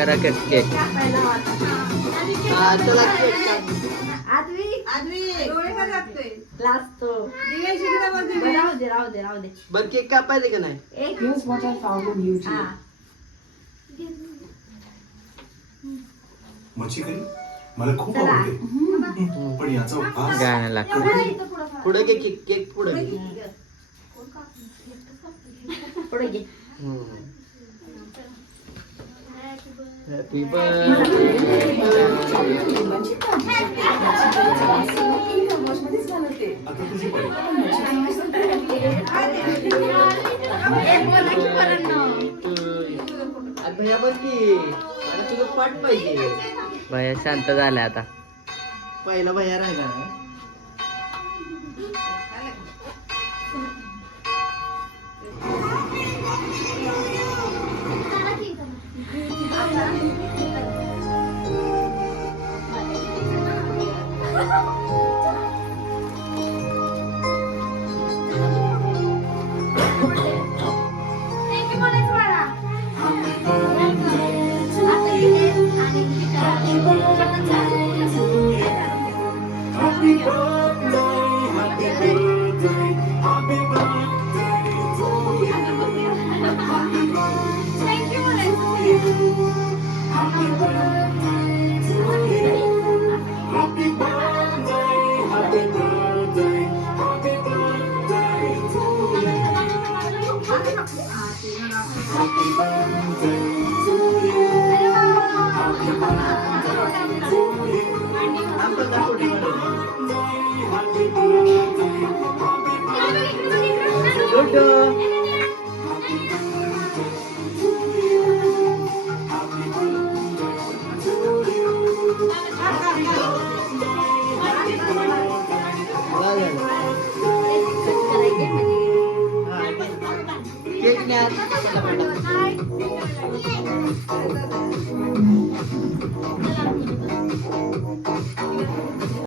करा cut cake. चला cake काप. बरं केक कापायचे का नाही? मच्छी करी मला खूप आवडते पण याचा वास गाणं लागतं. पुढे घे केक केक पुढे घे. हॅपी आता तुझी पाळी. भैया बघ की आता तुझं पाठ पाहिजे. भैया शांत झाला आता. पहिला भैया राहिला ना. केक न्या.